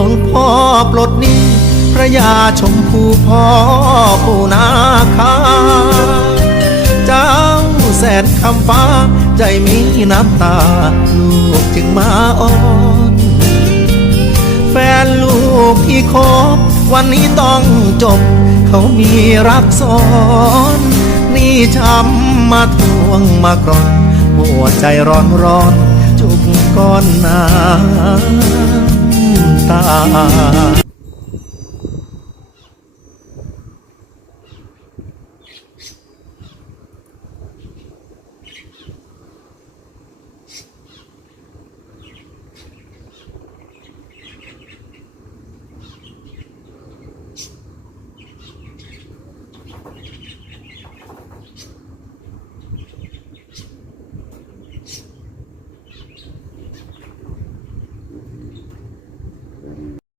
วงพ่อปลดหนี้พระยาชมพูพ่อปูนาคา เจ้าแสนคำฟ้าใจมีน้ำตา ลูกจึงมาอ้อนแฟนลูกที่คบ วันนี้ต้องจบ เขามีรักซ้อน นี่ช้ำมาทวงมากรอนหัวใจร้อนร้อนจุกก้อนน้ำ 啊。